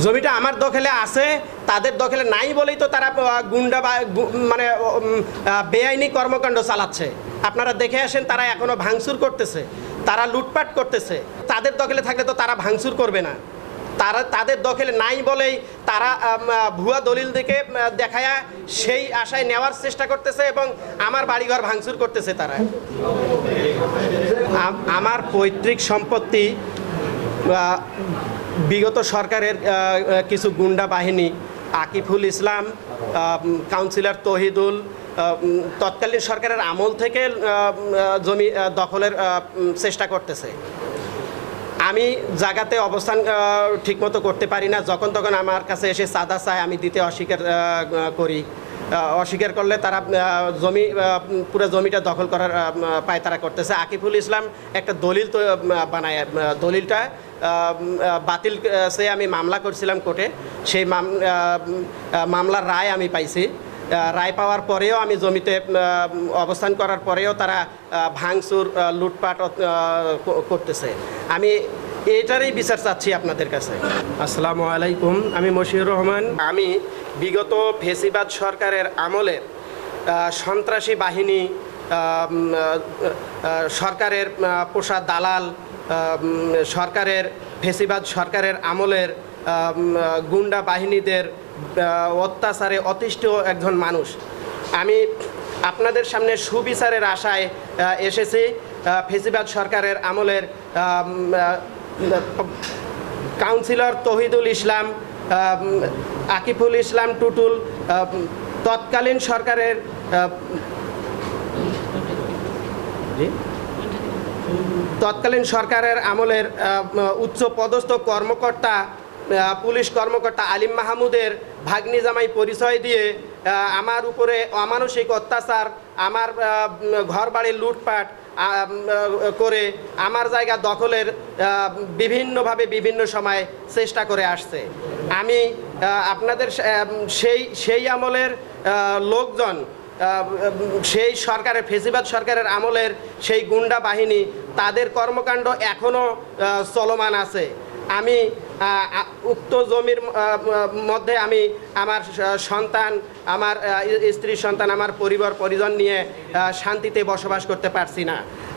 জমিটা আমার দখলে আছে, তাদের দখলে নাই বলেই তো তারা গুন্ডা বা মানে বেআইনি কর্মকাণ্ড চালাচ্ছে। আপনারা দেখে আসেন তারা এখনও ভাঙচুর করতেছে, তারা লুটপাট করতেছে। তাদের দখলে থাকলে তো তারা ভাঙচুর করবে না। তারা, তাদের দখলে নাই বলেই তারা ভুয়া দলিল দেখে দেখায়া সেই আশায় নেওয়ার চেষ্টা করতেছে এবং আমার বাড়িঘর ভাঙচুর করতেছে তারা। আমার পৈতৃক সম্পত্তি বিগত সরকারের কিছু গুন্ডা বাহিনী, আকিফুল ইসলাম কাউন্সিলর তহিদুল তৎকালীন সরকারের আমল থেকে জমি দখলের চেষ্টা করতেছে। আমি জায়গাতে অবস্থান ঠিকমতো করতে পারি না। যখন তখন আমার কাছে এসে সাদা চায়, আমি দিতে অস্বীকার করি। অস্বীকার করলে তারা জমি পুরো জমিটা দখল করার পায় তারা করতেছে। আকিফুল ইসলাম একটা দলিল বানায় দলিলটা বাতিল সে আমি মামলা করছিলাম কোর্টে সেই মামলার রায় আমি পাইছি। রায় পাওয়ার পরেও আমি জমিতে অবস্থান করার পরেও তারা ভাঙচুর লুটপাট করতেছে। আমি এটারই বিচার চাচ্ছি আপনাদের কাছে। আসসালামু আলাইকুম আমি মশিউর রহমান। আমি বিগত ফেসিবাদ সরকারের আমলের সন্ত্রাসী বাহিনী সরকারের পোষা দালাল সরকারের, ফেসিবাদ সরকারের আমলের গুন্ডা বাহিনীদের অত্যাচারে অতিষ্ঠ একজন মানুষ আমি আপনাদের সামনে সুবিচারের আশায় এসেছি ফেসিবাদ সরকারের আমলের কাউন্সিলর তহিদুল ইসলাম আকিফুল ইসলাম টুটুল তৎকালীন সরকারের? তৎকালীন সরকারের আমলের উচ্চ পদস্থ কর্মকর্তা পুলিশ কর্মকর্তা আলিম মাহমুদের ভাগ্নি জামাই পরিচয় দিয়ে আমার উপরে অমানসিক অত্যাচার, আমার ঘর বাড়ির লুটপাট করে আমার জায়গা দখলের বিভিন্নভাবে বিভিন্ন সময় চেষ্টা করে আসছে। আমি আপনাদের সেই সেই আমলের লোকজন সেই সরকারের, ফেসিবাদ সরকারের আমলের সেই গুন্ডা বাহিনী, তাদের কর্মকাণ্ড এখনও চলমান আছে। আমি উক্ত জমির মধ্যে আমি আমার সন্তান, আমার স্ত্রী সন্তান, আমার পরিবার, পরিজন নিয়ে শান্তিতে বসবাস করতে পারছি না।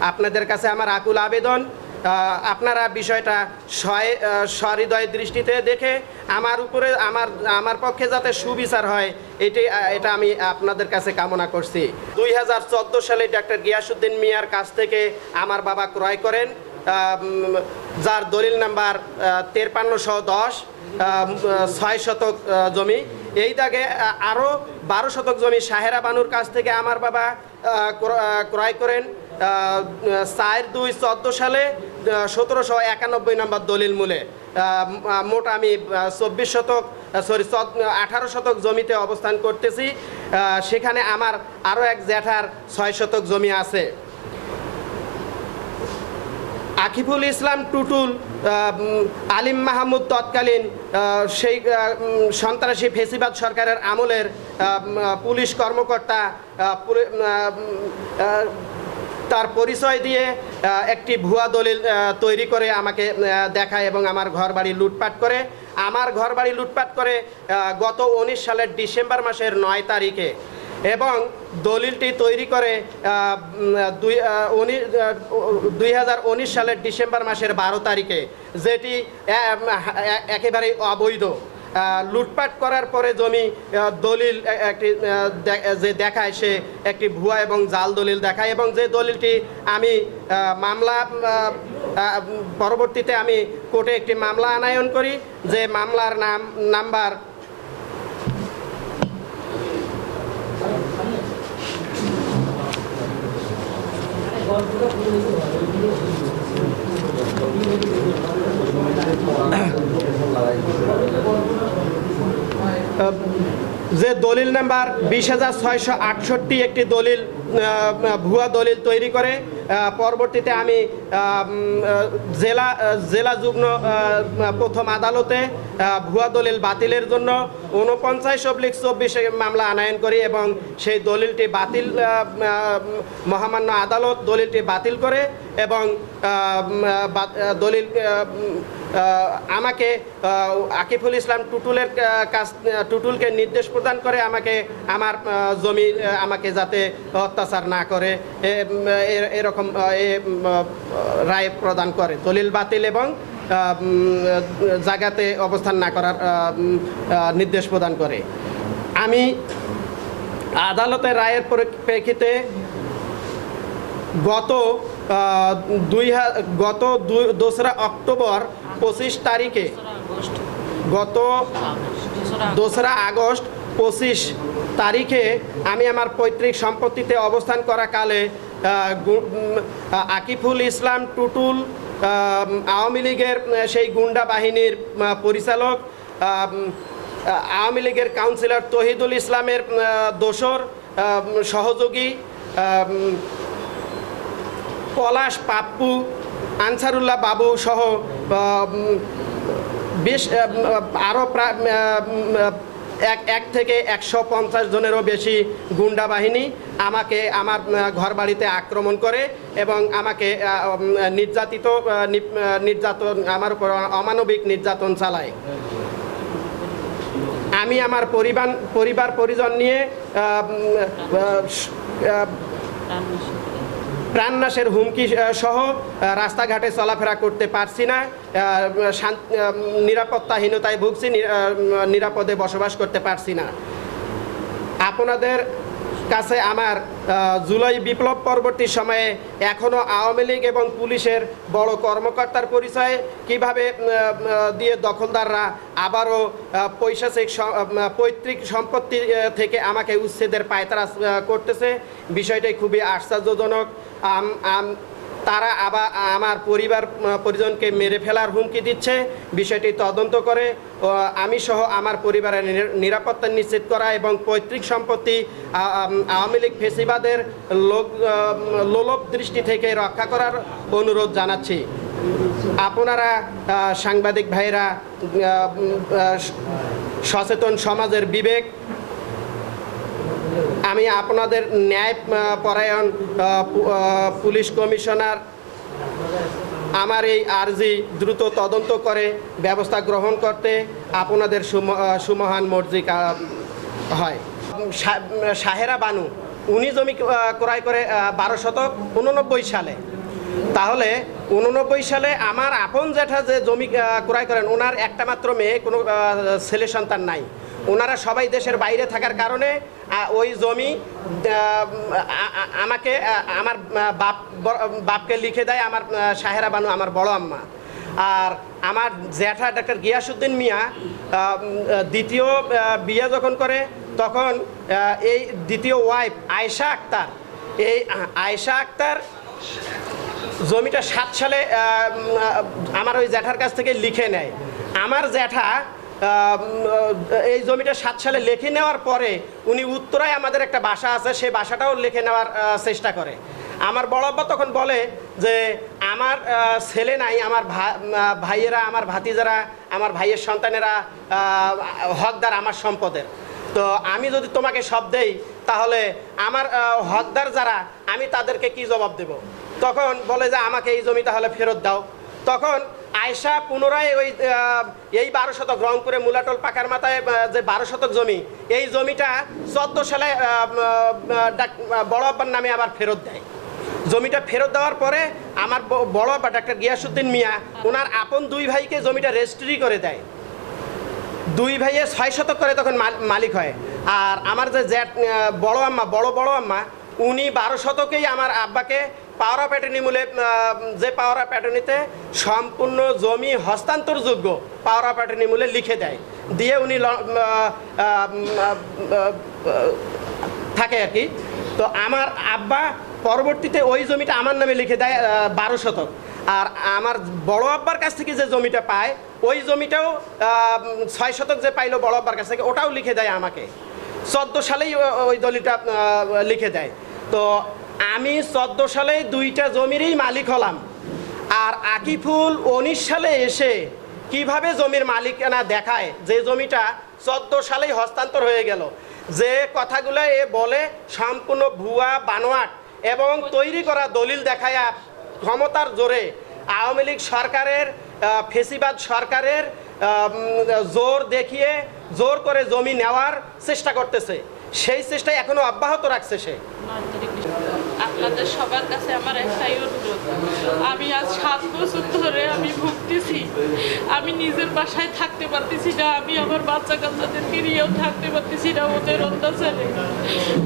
আপনাদের কাছে আমার আকুল আবেদন। আপনারা বিষয়টা সহৃদয় দৃষ্টিতে দেখে আমার উপরে, আমার আমার পক্ষে যাতে সুবিচার হয়, এটি এটা আমি আপনাদের কাছে কামনা করছি। দুই হাজার চোদ্দ সালে ডাক্তার গিয়াসুদ্দিন মিয়ার কাছ থেকে আমার বাবা ক্রয় করেন যার দলিল নাম্বার তেরপান্নশো দশ ছয় শতক জমি। এই দাগে আরও বারো শতক জমি সাহেরা বানুর কাছ থেকে আমার বাবা ক্রয় করেন। চার দুই চোদ্দ সালে সতেরোশো একানব্বই নম্বর দলিল মূলে মোট আমি চব্বিশ শতক সরি আঠারো শতক জমিতে অবস্থান করতেছি সেখানে আমার আরও এক জ্যাঠার ছয় শতক জমি আছে। আকিফুল ইসলাম টুটুল আলিম মাহমুদ তৎকালীন সেই সন্ত্রাসী ফেসিবাদ সরকারের আমলের পুলিশ কর্মকর্তা তার পরিচয় দিয়ে একটি ভুয়া দলিল তৈরি করে আমাকে দেখায় এবং আমার ঘর বাড়ি লুটপাট করে। আমার ঘর বাড়ি লুটপাট করে গত উনিশ সালের ডিসেম্বর মাসের নয় তারিখে এবং দলিলটি তৈরি করে দুই সালের ডিসেম্বর মাসের বারো তারিখে, যেটি একেবারেই অবৈধ। লুটপাট করার পরে জমি দলিল একটি যে দেখায় সে একটি ভুয়া এবং জাল দলিল দেখায় এবং যে দলিলটি আমি মামলা পরবর্তীতে আমি কোর্টে একটি মামলা আনায়ন করি, যে মামলার নাম, নাম্বার যে দলিল নাম্বার বিশ হাজার ছয়শো আটষট্টি একটি দলিল ভুয়া দলিল তৈরি করে পরবর্তীতে আমি জেলা জেলা যুগ্ম প্রথম আদালতে ভুয়া দলিল বাতিলের জন্য উনপঞ্চাশ অব্লিক চব্বিশে মামলা আনায়ন করি এবং সেই দলিলটি বাতিল মহামান্য আদালত দলিলটি বাতিল করে এবং দলিল আমাকে আকিফুল ইসলাম টুটুলের কাছ টুটুলকে নির্দেশ প্রদান করে আমাকে, আমার জমি আমাকে যাতে অত্যাচার না করে এরকম রায় প্রদান করে। দলিল বাতিল এবং জায়গাতে অবস্থান না করার নির্দেশ প্রদান করে। আমি আদালতের রায়ের পরিপ্রেক্ষিতে গত দুই হাজার গত দোসরা অক্টোবর পঁচিশ তারিখে। গত দোসরা আগস্ট পঁচিশ তারিখে আমি আমার পৈতৃক সম্পত্তিতে অবস্থান করা কালে আহ, গু- উম, আহ, আকিফুল ইসলাম টুটুল আওয়ামী লীগের সেই গুন্ডা বাহিনীর পরিচালক আওয়ামী লীগের কাউন্সিলর তহিদুল ইসলামের দোসর সহযোগী পলাশ পাপ্পু আনসারুল্লাহ বাবু সহ বেশ আরও প্রায় এক এক থেকে একশো পঞ্চাশ জনেরও বেশি গুন্ডা বাহিনী আমাকে আমার ঘর বাড়িতে আক্রমণ করে এবং আমাকে নির্যাতিত নির্যাতন, আমার উপর অমানবিক নির্যাতন চালায়। আমি আমার পরিবার পরিবার, পরিজন নিয়ে প্রাণনাশের হুমকি সহ রাস্তাঘাটে চলাফেরা করতে পারছি না। নিরাপত্তাহীনতায় ভুগছি নিরাপদে বসবাস করতে পারছি না। আপনাদের কাছে আমার জুলাই বিপ্লব পরবর্তী সময়ে এখনও আওয়ামী লীগ এবং পুলিশের বড় কর্মকর্তার পরিচয়, কীভাবে দিয়ে দখলদাররা আবারও পৈশাচিক পৈতৃক সম্পত্তি থেকে আমাকে উচ্ছেদের পায়তারা করতেছে, বিষয়টাই খুবই আশ্চর্যজনক। তারা আবার আমার পরিবার পরিজনকে মেরে ফেলার হুমকি দিচ্ছে। বিষয়টি তদন্ত করে আমি সহ আমার পরিবারের নিরাপত্তা নিশ্চিত করা এবং পৈতৃক সম্পত্তি আওয়ামী লীগ ফেসিবাদের লোক লোলভ দৃষ্টি থেকে রক্ষা করার অনুরোধ জানাচ্ছি। আপনারা সাংবাদিক ভাইরা সচেতন সমাজের বিবেক আমি আপনাদের ন্যায় পরায়ণ পুলিশ কমিশনার আমার এই আর্জি দ্রুত তদন্ত করে ব্যবস্থা গ্রহণ করতে আপনাদের সুম- সুমহান মর্জি হয়। সাহেরা বানু, উনি জমি ক্রয় করে বারো শতক উননব্বই সালে। তাহলে উননব্বই সালে আমার আপন জ্যাঠা যে জমি ক্রয় করেন ওনার একটা মাত্র মেয়ে, কোনো ছেলে সন্তান নাই। ওনারা সবাই দেশের বাইরে থাকার কারণে ওই জমি আমাকে আমার বাপ বাপকে লিখে দেয় আমার সাহেরা বানু, আমার বড় আম্মা। আর আমার জ্যাঠা ডাক্তার গিয়াসুদ্দিন মিয়া দ্বিতীয় বিয়ে যখন করে, তখন এই দ্বিতীয় ওয়াইফ আয়েশা আক্তার, এই আয়েশা আক্তার জমিটা সাত সালে আমার ওই জ্যাঠার কাছ থেকে লিখে নেয়। আমার জ্যাঠা এই জমিটা সাত সালে লিখে নেওয়ার পরে উনি উত্তরায় আমাদের একটা বাসা আছে, সেই বাসাটাও লিখে নেওয়ার চেষ্টা করে। আমার বড় আব্বা তখন বলে যে, আমার ছেলে নাই, আমার ভাইয়েরা, আমার ভাতিজারা, আমার ভাইয়ের সন্তানেরা হকদার আমার সম্পদের। তো আমি যদি তোমাকে সব দেই, তাহলে আমার হকদার যারা, আমি তাদেরকে কি জবাব দেব? তখন বলে যে, আমাকে এই জমি তাহলে ফেরত দাও। তখন আয়সা পুনরায় ওই এই বারো শতক রংপুরে মুলাটল পাকার মাথায় যে বারো শতক জমি, এই জমিটা চোদ্দ সালে বড় আব্বার নামে আবার ফেরত দেয়। জমিটা ফেরত দেওয়ার পরে আমার বড় আব্বা ডাক্তার গিয়াসুদ্দিন মিয়া, ওনার আপন দুই ভাইকে জমিটা রেজিস্ট্রি করে দেয়। দুই ভাইয়ে ছয় শতক করে তখন মাল- মালিক হয়। আর আমার যে জ্যাঠ বড় আম্মা, বড় বড় আম্মা, উনি বারো শতকেই আমার আব্বাকে পাওয়ারা প্যাটার্নি মূলে যে পাওয়ারা প্যাটার্নিতে সম্পূর্ণ জমি হস্তান্তরযোগ্য পাওয়ারা প্যাটার্নি মূলে লিখে দেয়। দিয়ে উনি থাকে আর কি। তো আমার আব্বা পরবর্তীতে ওই জমিটা আমার নামে লিখে দেয় বারো শতক। আর আমার বড় আব্বার কাছ থেকে যে জমিটা পায়, ওই জমিটাও ছয় শতক যে পাইলো বড় আব্বার কাছ থেকে, ওটাও লিখে দেয় আমাকে। চোদ্দ সালেই ওই দলিটা লিখে দেয়। তো আমি চোদ্দ সালে দুইটা জমিরই মালিক হলাম। আর আকিফুল উনিশ সালে এসে কীভাবে জমির মালিকানা দেখায়? যে জমিটা চোদ্দ সালেই হস্তান্তর হয়ে গেল। যে কথাগুলো এ বলে, সম্পূর্ণ ভুয়া, বানোয়াট এবং তৈরি করা দলিল দেখায়া ক্ষমতার জোরে আওয়ামী লীগ সরকারের ফেসিবাদ সরকারের জোর দেখিয়ে জোর করে জমি নেওয়ার চেষ্টা করতেছে। সেই চেষ্টা এখনও অব্যাহত রাখছে সে। আপনাদের সবার কাছে আমার একটাই অনুরোধ। আমি আজ সাত বছর ধরে আমি ভুগতেছি। আমি নিজের বাসায় থাকতে পারতেছি না, আমি আমার বাচ্চা কাচ্চাদের নিয়েও থাকতে পারতেছি না, ওদের অত্যাচারে।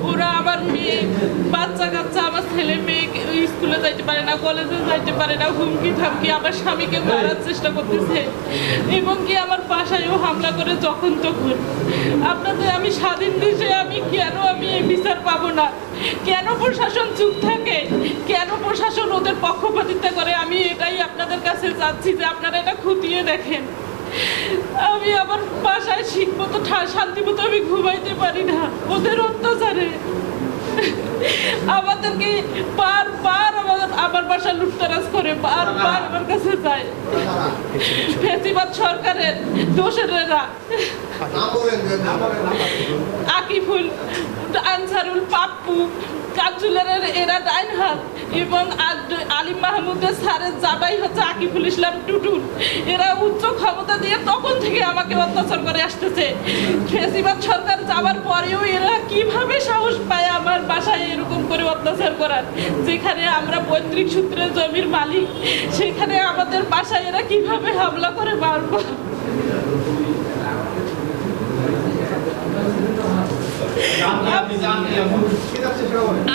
ওরা আমার মেয়ে, বাচ্চা যাইতে পারে না কলেজে যাইতে পারে না হুমকি থামকি আমার স্বামীকে মারার চেষ্টা করতেছে। এবং কি আমার বাসায়ও হামলা করে যখন তখন। আপনাদের আমি স্বাধীন দেশে আমি কেন আমি এই বিচার পাবো না? কেন প্রশাসন চুপ থাকে? কেন প্রশাসন ওদের পক্ষপাতিত্ব করে? আমি এটাই আপনাদের কাছে চাচ্ছি যে আপনারা এটা খুঁটিয়ে দেখেন। আমি আমার বাসায় ঠিক মতো শান্তি মতো আমি ঘুমাইতে পারি না। ওদের অত্যাচারে। আমাদেরকে বারবার আমার বাসা লুটতারাজ করে বারবার আমার কাছে যায়। ফেসিবাদ সরকারের দোষেরা আকিফুল। আনসারুল পাপ্পু কাজুলারের এরা ডাইন ডাইনহাত এবং আলিম মাহমুদের স্যারের জামাই হচ্ছে আকিফুল ইসলাম টুটুল। এরা উচ্চ ক্ষমতা দিয়ে তখন থেকে আমাকে অত্যাচার করে আসতেছে। ফেসিবাদ সরকার যাওয়ার পরেও এরা কীভাবে সাহস পায় আমার বাসায় এরকম করে অত্যাচার করার? যেখানে আমরা পৈতৃক সূত্রে জমির মালিক, সেখানে আমাদের বাসায় এরা কীভাবে হামলা করে মারবো?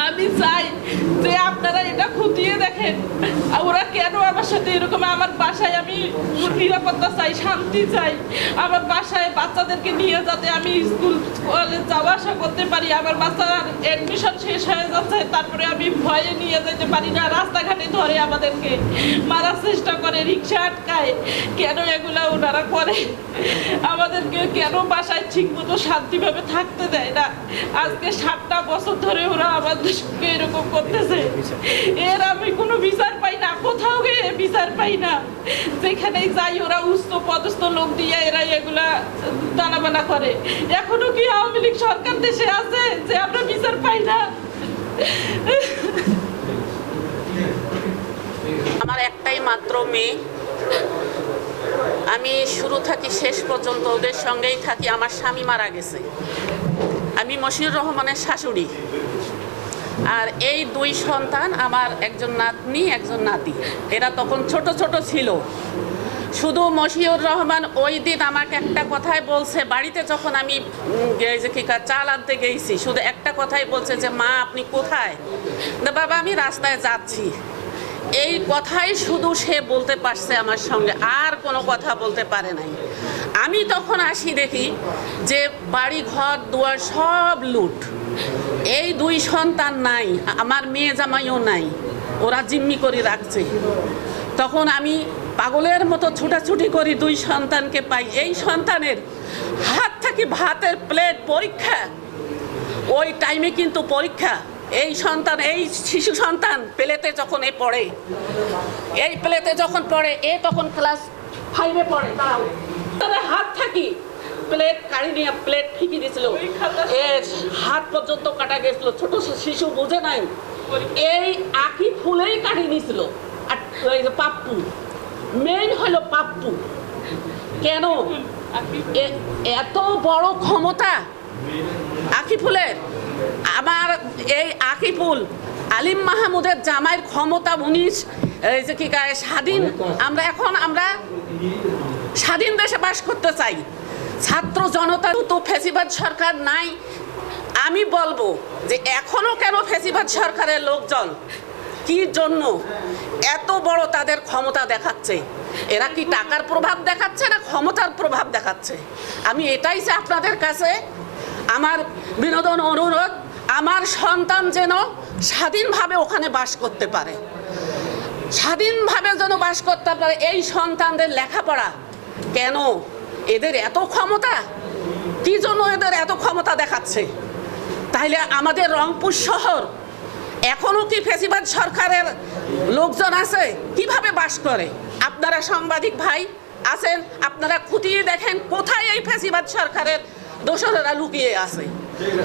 আমি চাই যে আপনারা এটা খুঁটিয়ে দেখেন ওরা কেন আমার সাথে এরকম? আমার বাসায় আমি নিরাপত্তা চাই, শান্তি চাই। আমার বাসায় বাচ্চাদেরকে নিয়ে যাতে আমি স্কুল, কলেজ যাওয়া আসা করতে পারি। আমার বাচ্চার এডমিশন শেষ হয়ে যাচ্ছে, তারপরে আমি ভয়ে নিয়ে যেতে পারি না। রাস্তাঘাটে ধরে আমাদেরকে মারার চেষ্টা করে, রিক্সা আটকায়। কেন এগুলা ওনারা করে? আমাদেরকে কেন বাসায় ঠিক মতো শান্তিভাবে থাকতে দেয় না? আজকে সাতটা বছর ধরে ওরা আমাদের সঙ্গে এরকম করতেছে। এর আমি কোনো বিচার পাই না, কোথাও গিয়ে বিচার পাই না। যেখানেই যাই ওরা উচ্চ পদস্থ লোক দিয়ে এরা এগুলা দানাবানা করে। এখনও কি আওয়ামী লীগ সরকার দেশে আছে যে আমরা বিচার পাই না? আমার একটাই মাত্র মেয়ে। আমি শুরু থাকি শেষ পর্যন্ত ওদের সঙ্গেই থাকি, আমার স্বামী মারা গেছে। আমি মশিউর রহমানের শাশুড়ি। আর এই দুই সন্তান আমার একজন নাতনি, একজন নাতি। এরা তখন ছোট ছোট ছিল। শুধু মশিউর রহমান ওই দিন আমাকে একটা কথাই বলছে, বাড়িতে যখন আমি চাল আনতে গেছি, শুধু একটা কথাই বলছে যে, মা, আপনি কোথায়? বাবা, আমি রাস্তায় যাচ্ছি। এই কথাই শুধু সে বলতে পারছে আমার সঙ্গে, আর কোনো কথা বলতে পারে নাই। আমি তখন আসি দেখি যে বাড়ি, ঘর, দুয়ার সব লুট। এই দুই সন্তান নাই, আমার মেয়ে জামাইও নাই, ওরা জিম্মি করে রাখছে। তখন আমি পাগলের মতো ছুটাছুটি করি দুই সন্তানকে পাই। এই সন্তানের হাত থাকি ভাতের প্লেট পরীক্ষা। ওই টাইমে কিন্তু পরীক্ষা। এই সন্তান, এই শিশু সন্তান প্লেতে যখন এ পড়ে, এই প্লেতে যখন পড়ে, এ তখন ক্লাস ফাইভে পড়ে তাও তাদের হাত থাকি। প্লেট কাড়ি নিয়ে প্লেট ফিকি দিয়েছিল এ হাত পর্যন্ত কাটা গেছিল। ছোট শিশু বুঝে নাই। এই আঁকি ফুলেই কাটি নিয়েছিল আর ওই যে পাপ্পু মেইন হলো পাপ্পু। কেন? এ- এত বড় ক্ষমতা? আকিফুলের আমার এই আঁকি ফুল আলিম মাহমুদের জামাইয়ের ক্ষমতা উনিশ এই যে কি গায়ে স্বাধীন আমরা এখন আমরা স্বাধীন দেশে বাস করতে চাই। ছাত্র জনতা তো ফেসিবাদ সরকার নাই। আমি বলব যে এখনও কেন ফেসিবাদ সরকারের লোকজন? কি জন্য? এত বড় তাদের ক্ষমতা দেখাচ্ছে। এরা কি টাকার প্রভাব দেখাচ্ছে না ক্ষমতার প্রভাব দেখাচ্ছে? আমি এটাই যে আপনাদের কাছে। আমার বিনোদন অনুরোধ, আমার সন্তান যেন স্বাধীনভাবে ওখানে বাস করতে পারে। স্বাধীনভাবে যেন বাস করতে পারে, এই সন্তানদের লেখাপড়া কেন? এদের এত ক্ষমতা? কি জন্য এদের এত ক্ষমতা দেখাচ্ছে? তাইলে আমাদের রংপুর শহর এখনও কি ফেসিবাদ সরকারের লোকজন আছে? কীভাবে বাস করে? আপনারা সাংবাদিক ভাই আছেন, আপনারা খুঁটিয়ে দেখেন কোথায় এই ফেসিবাদ সরকারের দোসরেরা লুকিয়ে আছে।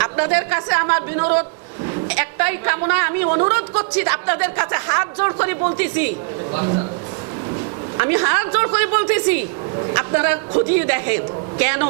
আপনাদের কাছে আমার বিনোরোধ, একটাই কামনা, আমি অনুরোধ করছি আপনাদের কাছে হাত জোড় করে বলতেছি। আমি হাত জোর করে বলতেছি আপনারা খতিয়ে দেখেন। কেন?